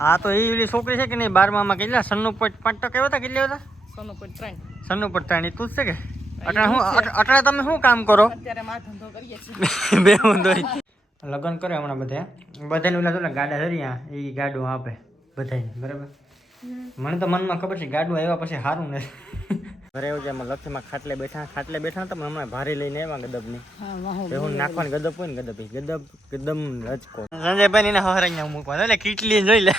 આ તો એ ઓલી છોકરી છે કે નહીં? બારમામાં કેટલા? સન્નુ પોઈન્ટ પાંચ ટકા એવા હતા? કેટલા હતા? સન્નુ પોઈન્ટ ત્રણ. સન્નુ પોઈન્ટ ત્રણ. તું જ છે કે? અટાણે હું અટ- તમે શું કામ કરો? અત્યારે માં ધંધો કરીએ છીએ. બે ધંધો લગ્ન કરે હમણાં બધા. બધાને ઓલા તો ઓલા ગાડા ધરી એ ગાડું આપે બધાને બરાબર? મને તો મનમાં ખબર છે ગાડું આવ્યા પછી સારું ને. એવું છે એમાં લખીમાં ખાટલે બેઠા ખાટલે બેઠા તમે હમણાં ભારે લઈને આવ્યા ગદબની. ની હું નાખવાની ગદબ હોય ને ગદબ ગદબ ગદમ રજકો સંજયભાઈ ને હરાઈ મૂકવા. એટલે કીટલી જોઈ લે.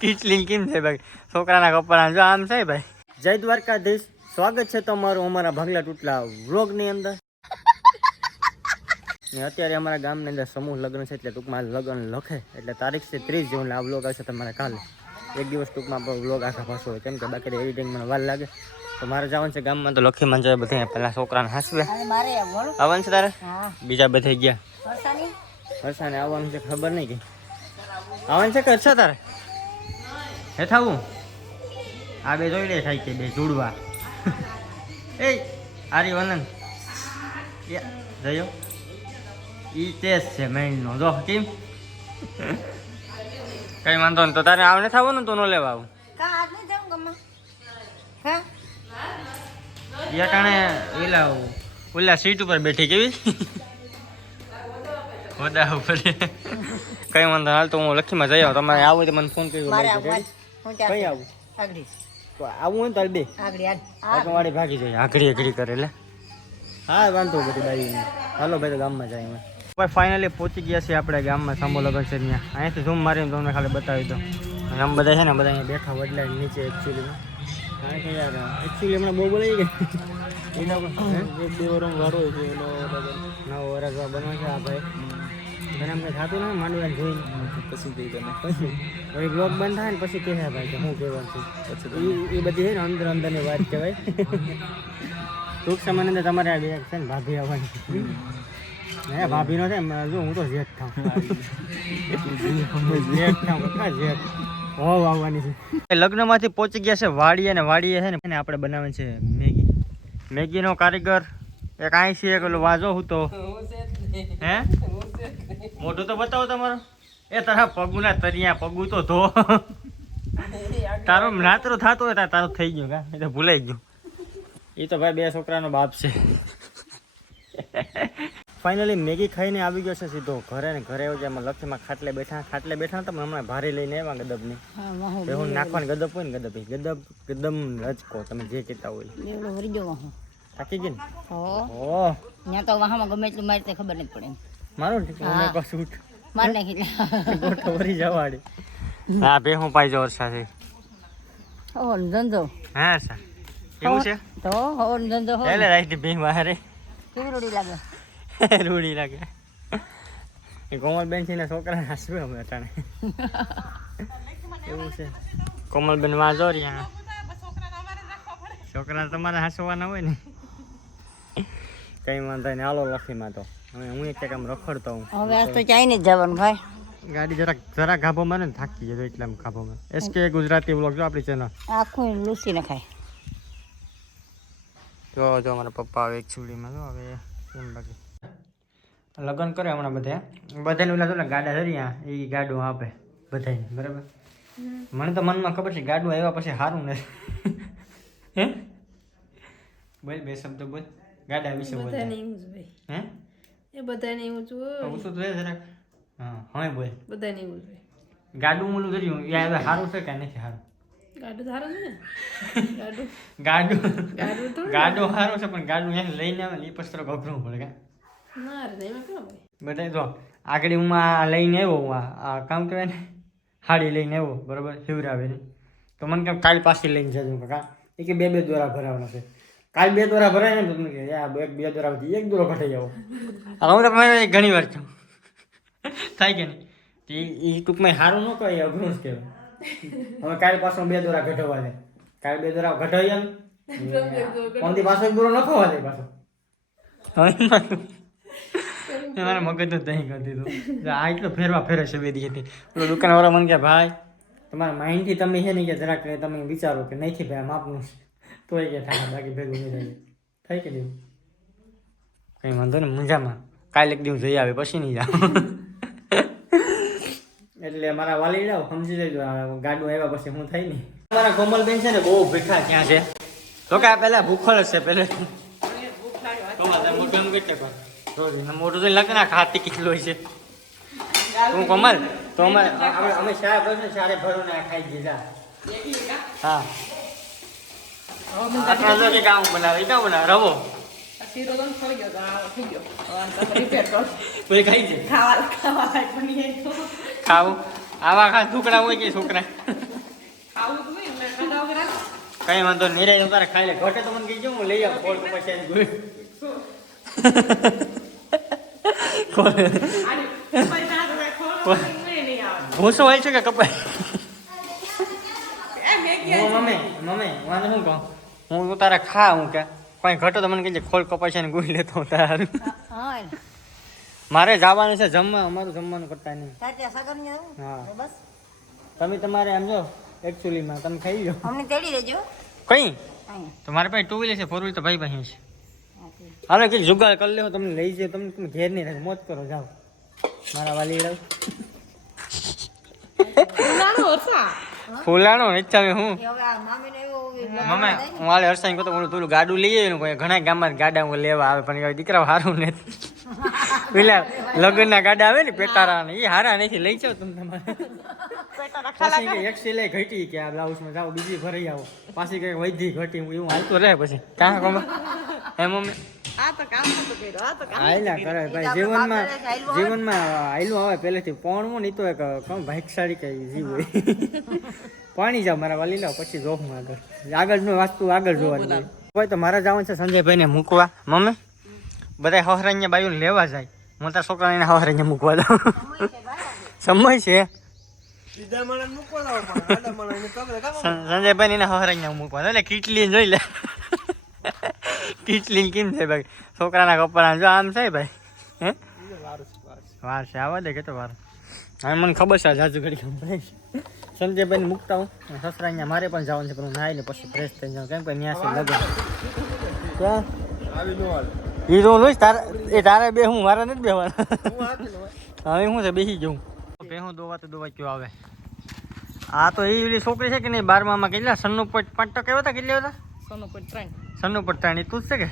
કીટલી કેમ છે ભાઈ? છોકરાના કપડા જો આમ છે ભાઈ. જય દ્વારકાધીશ. સ્વાગત છે તમારું અમારા ભાગલા તૂટલા વ્લોગની અંદર. ને અત્યારે અમારા ગામની અંદર સમૂહ લગ્ન છે એટલે ટૂંકમાં લગ્ન લખે. એટલે તારીખ છે ત્રીસ જૂન આ વ્લોગ આવશે તમારે કાલે. એક દિવસ ટૂંકમાં વ્લોગ આખા ફાંસો હોય. કેમ કે બાકી એડિટિંગ મને વાર લાગે. તો મારે જવાનું છે ગામમાં તો લખી જાય બધા. પહેલાં છોકરાને હાંસવે. આવવાનું છે તારે? બીજા બધા ગયા. હર્ષાને આવવાનું છે ખબર નહીં કે. આવવાનું છે કે હર્ષા તારે? હે થાવું આ બે જોઈ લે થાય કે બે જોડવા. એ આરી વનન. એ જયો. ઈ ટેસ્ટ છે મહિનો જો કેમ કઈ વાંધો નહીં. તો તારે થવું ને તો નો લેવા આવું. કા આજ નહીં જાઉં એલા ઓલા સીટ ઉપર બેઠી કેવી? હોદા ઉપર. કઈ વાંધો હાલ તો હું લખીમાં જઈ આવું. તમારે આવું તો મને ફોન કર્યો મારે કઈ આવું? આગળ. તો આવું હોય ને તારે બે. આગળ આગળ વાળી ભાગી જાય આગળી આઘડી કરે એટલે હા વાંધો બધી બાઈ હાલો ભાઈ તો ગામમાં જાય અમે ભાઈ ફાઇનલી પહોંચી ગયા છીએ આપણે ગામમાં સાંભો લગન છે ત્યાં. અહીંયાથી ઝૂમ મારીને તમને ખાલી બતાવી દઉં. અને આમ બધા છે ને બધા અહીંયા બેઠા વડલા નીચે એકચ્યુઅલીમાં કારણ કે યાર એકચ્યુઅલી હમણાં બહુ બોલાઈ ગઈ. એના એક બે વરમ વારો છે એનો નવો વરસ બનવા છે આ ભાઈ. તને અમને થતું ને માંડવા જોઈને. પછી કહી તમે પછી વળી બ્લોક બંધ થાય ને પછી કહે ભાઈ કે હું કહેવાનું છું. પછી એ બધી છે ને અંદર અંદરની વાત કહેવાય. ટૂંક સમયની અંદર તમારે આ બે છે ને ભાભી આવવાની. હે, ભાભીનો છે જો હું તો જેઠ થાઉં. જેઠ થાઉં કકા જેઠ હોવ આવવાની છે. લગ્નમાંથી પહોંચી ગયા છે વાડીએ ને વાડીએ છે ને આપણે બનાવે છે મેગી. મેગીનો કારીગર એક અહીં છે એક ઓલો વાજો તો. હે? મોઢું તો બતાવો તમારો. એ તારા પગુના તરિયા, પગું તો ધો. તારો નાતરો થતો હોય તારો થઈ ગયું કા? એ તો ભૂલાઈ ગયું. એ તો ભાઈ બે છોકરાનો બાપ છે. ફાઇનલી મેગી ખાઈને આવી ગયો છે સીધો ઘરે ને ઘરે આવ્યો છે. લખીમાં ખાટલે બેઠા. ખાટલે બેઠા તમે હમણાં ભારે લઈને આવ્યા ગદબની. ની હું નાખવાની ગદબ હોય ને ગદબ. ગદબ ગદમ રચકો તમે જે કહેતા હોય. થાકી ગઈ ને? હો. ત્યાં તો વાહામાં ગમે એટલું મારી ખબર નથી પડે. મારું મને કશું માર નાખી ગોઠો ભરી જવાડી હા બે હું પાઈ જવો સાથે ઓ ધંધો. હા સર એવું છે? તો હો ધંધો હો એટલે રાઈટ ભી મારે કેવી રોડી લાગે? રૂડી લાગે. એ કોમલબેન છે ને છોકરા હસવે અમે અટાણે. એવું છે. કોમલબેન વાંચો રહ્યા છોકરા તમારે હસવાના હોય ને. કઈ વાંધો નહીં હાલો લખીમાં તો. હવે હું એક કામ રખડતો હું હવે આજ તો ચાઈ જ જવાનું ભાઈ. ગાડી જરાક જરાક ગાભો મારે ને થાકી જતો એટલે આમ ગાભો મારે. એસકે ગુજરાતી બ્લોગ જો આપણી ચેનલ આખું લૂસી નખાય. જો જો મારા પપ્પા આવે એક છુડીમાં. જો હવે કેમ બાકી લગ્ન કરે હમણાં બધા? બધાને ઓલા તો ગાડા ધર્યા એ ગાડું આપે બધાને બરાબર? મને તો મનમાં ખબર છે ગાડું આવ્યા પછી સારું નથી હે? બોલ બે શબ્દ બોલ ગાડા વિશે બોલ. બધાને એવું જ હે? એ બધાને એવું હોય. ઓછું તો જરાક. હા હવે બોલ. બધાને એવું હોય. ગાડું ઓલું ધર્યું એ હવે સારું છે કે નથી સારું ગાડું સારું છે ને. ગાડું. ગાડું. ગાડું તો ગાડું સારું છે પણ ગાડું એને લઈને આવે એ પછી થોડું અઘરું પડે કા? બધા જો આગળ હું આ લઈને આવ્યો હું આ આ કામ કહેવાય ને હાડી લઈને આવ્યો બરાબર શિવરાવીને. તો મને કેમ કાલ પાછી લઈને જજો કાકા. એ કે બે બે દોરા ભરાવાના છે. કાલ બે દોરા ભરાય ને તમને મને કે આ એક બે દોરા પછી એક દોરો ઘટાઈ જાવ હું તમને ઘણી વાર છું. થાય કે નહીં? તો એ ટૂંકમાં સારું ન કહે અઘરું જ કહેવાય. હવે કાલ પાછો બે દોરા ઘટવા દે. કાલ બે દોરા ઘટાઈ જાય પાછો એક દોરો નખવા દે પાછો. મારા મગજ જ દહીં કરી દીધું. આ એટલો ફેરવા ફેરે છે બેદી હતી પેલો દુકાનવાળા મને કે, ભાઈ, તમારા માઇન્ડથી તમે છે ને કે જરાક તમે વિચારો કે નહીં ભાઈ માપનું તો એ કે થાય બાકી ભેગું નહીં થાય. થઈ કે દીધું કંઈ વાંધો ને મજામાં. કાલે એક દિવસ જઈ આવે, પછી નહીં જાવ. એટલે મારા વાલી જાવ સમજી આ ગાડું આવ્યા પછી હું થઈ નહીં. મારા કોમલબેન છે ને બહુ ભીખા ક્યાં છે. તો કે આ પેલા ભૂખો જ છે પેલે મોઢું તો લગ્ન ખાતી હોય છે. હું કમલ તો અમે અમે અમે શાળા ભરું ને શાળે ભરું ને ખાઈ દીધા હા. કે કામ બનાવે કામ બનાવે રવો. ખાવા આવા ખા ટુકડા હોય કે છોકરા. કઈ વાંધો નહીં રે તારે ખાઈ લે. ઘટે તો મને કીધું હું લઈ આવું કોલ પછી ભૂસો હોય છે કે કપાય હું મમ્મી મમ્મી વાંધો શું કહું? હું તું તારે ખા હું કે. કઈ ઘટો તો મને કહેજે ખોલ કપાય છે ને ગુઈ લેતો હું તારું. મારે જવાનું છે જમવા અમારું જમવાનું કરતા નહીં? હા. બસ. તમે તમારે એમ જો એકચ્યુઅલીમાં તમે ખાઈ લો. અમને તેડી દેજો. કઈ? તો મારે પાસે ટુ વ્હીલર છે ફોર વ્હીલર તો ભાઈ પાસે છે. હાલો કંઈક જુગાડ કરી લેવો તમને લઈ જાય તમને તમે ઘેર નહીં રાખો મોજ કરો જાઓ. મારા વાલી રાવ ફૂલાણો ઈચ્છા મેં હું? એ હવે આ મામીને એવો મમ્મી હું હાલે હર્ષાઈ કહું તો હું થોડું ગાડું લઈ આવ્યું કોઈ ઘણા ગામમાં ગાડા હું લેવા આવે પણ દીકરા સારું નથી. પેલા લગ્નના ગાડા આવે ને પેટારા ને એ હારા નથી લઈ જાઓ તમે તમારે. પછી કે એક સિલાઈ ઘટી કે આ બ્લાઉઝમાં જાઓ બીજી ભરાઈ આવો. પાછી કઈ વૈધી ઘટી એવું હાલતો રહે પછી. કાં કમા? હે મમ્મી? જીવનમાં જીવનમાં આયલું આવે પહેલેથી. પણ હું નહીં તો એક ભાઈક ભાઈકશાળી કઈ જીવ હોય. પાણી જાવ મારા વાલી લાવ પછી જોઉં આગળ. આગળનું વાસ્તુ આગળ જોવાનું હોય કોઈ તો મારા જવાનું છે સંજયભાઈને મૂકવા. મમ્મી? બધા હવરાન્ય બાયું લેવા જાય. હું તારા છોકરાને એને હવરાન્ય મૂકવા જાઉં. સમય છે. સંજયભાઈ એને હવરાન્ય મૂકવા એટલે કીટલી જોઈ લે. કીટલી કેમ છે ભાઈ? છોકરાના કપડા જો આમ છે ભાઈ. હે? વાર છે. આવા દે કે તો વાર. હવે મને ખબર છે જાજુ ઘડી ભાઈ સંજયભાઈ મૂકતા હું. સસરા અહીંયા મારે પણ જવાનું છે પણ હું નાહીને પછી ફ્રેશ થઈ જાઉં. કેમ કે ત્યાં છે આવી ક્યાં ઈ તો નો તારે એ તારે બે હું મારા નથી બેવાના હવે હું છે બેસી જઉં. બેહું દોવા તો દોવા કયો આવે. આ તો એ ઓલી છોકરી છે કે નહીં બારમામાં કેટલા? સન્નુ પોઈન્ટ પાંચ ટકા હતા કેટલા હતા? સોનો પોઈન્ટ ત્રણ. સન્નુ એ તું જ છે કે?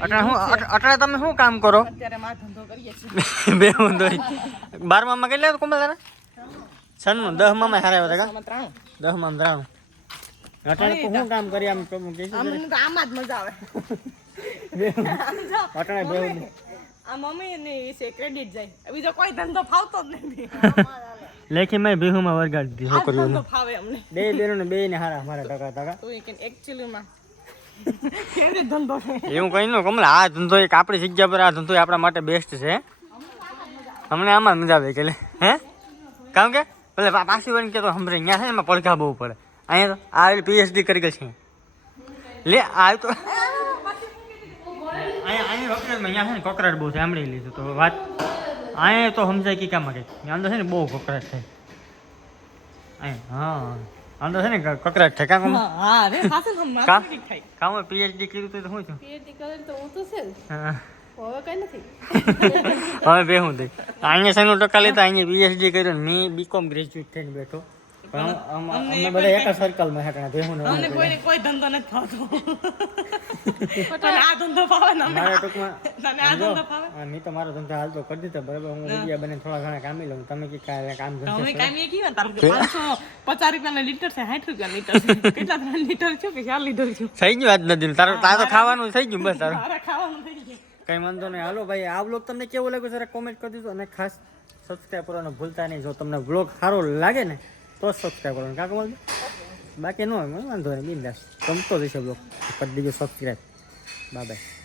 અટાણે હું અટાણે તમે શું કામ કરો? અત્યારે માં ધંધો કરીએ છીએ. બે હું દોઈ બારમામાં કેટલા હતા કોમલ તારા? સન્નુ દહમાં હારા હતા કા? દહમાં ત્રાણું. શું કામ કરી આમ જ મજા આવે. અટાણે બે આ મમ્મી ને વિશે ક્રેડિટ જાય. બીજો કોઈ ધંધો ફાવતો જ નથી. લેખી મેં બિહુમાં વરગાડી દીધી આ ધંધો ફાવે અમને. બે બેનો ને બે ને હારા મારા ટકા ટકા. તો એ કે એકચ્યુઅલી માં. કેવી ધંધો છે? એવું કઈ ન કમલા આ ધંધો એક આપણી જગ્યા પર આ ધંધો આપણા માટે બેસ્ટ છે. અમને આમાં મજા આવે કે હે? કારણ કે? ભલે પા- પાછી વળી કે તો હમરે અહીંયા છે ને એમાં પડઘા બહુ પડે. અહીંયા તો આ પીએચડી કરી ગઈ છે. લે આ તો અહીંયા અહીંયા વકરાટમાં અહીંયા છે ને કોકરાટ બહુ સાંભળી લીધું તો વાત અહીંયા તો સમજાય કે કામ કે અંદર છે ને બહુ કકરાટ થાય અહીંયા હા. અંદર છે ને કકરાટ થાય કામ હા રે કામ માથું થાય કામ પીએચડી કર્યું તો શું છું પીએચડી કરે તો હું તો છે હા. હવે કઈ નથી. હવે બે હું થઈ અહીંયા સેનું ટકા લેતા? અહીંયા પીએચડી કર્યું ને મેં બીકોમ ગ્રેજ્યુએટ થઈને બેઠો. પણ આમ- આમ- અમને બધા એક સર્કલમાં ભેહું ને અમને કોઈને કોઈ ધંધો નથી થતો. આ ધંધો ફાવે ને મારા ટૂંકમાં આ ધંધો ફાવે? મેં તો મારો ધંધો હાલ તો કરી દીધો બરાબર? હું વિદ્યા બને થોડા ઘણા કામી લઉં. તમે કે કાંઈ કામ ધંધો તમે પાંચસો પચાસ રૂપિયાના લીટર છે સાઠ રૂપિયા લીટર છે. કેટલા ત્રણ લીટર છે કે ચાર લીટર છે થઈ ગયું આજ નથી. તારું તારો ખાવાનું થઈ ગયું બસ તારું. ખાવાનું થઈ ગયું. કઈ વાંધો નહીં. હાલો ભાઈ આ બ્લોગ તમને કેવું લાગે જરા કોમેન્ટ કરી દીધો અને ખાસ સબસ્ક્રાઈબ કરવાનું ભૂલતા નહીં. જો તમને બ્લોગ સારો લાગે ને તો સબસ્ક્રાઈબ કરવાનું. કાંક બોલ બાકી ન હોય, વાંધો નહીં, બિંદાસ. ગમતો જશે બ્લોગ. કરી દેજો સબસ્ક્રાઈબ બાય બાય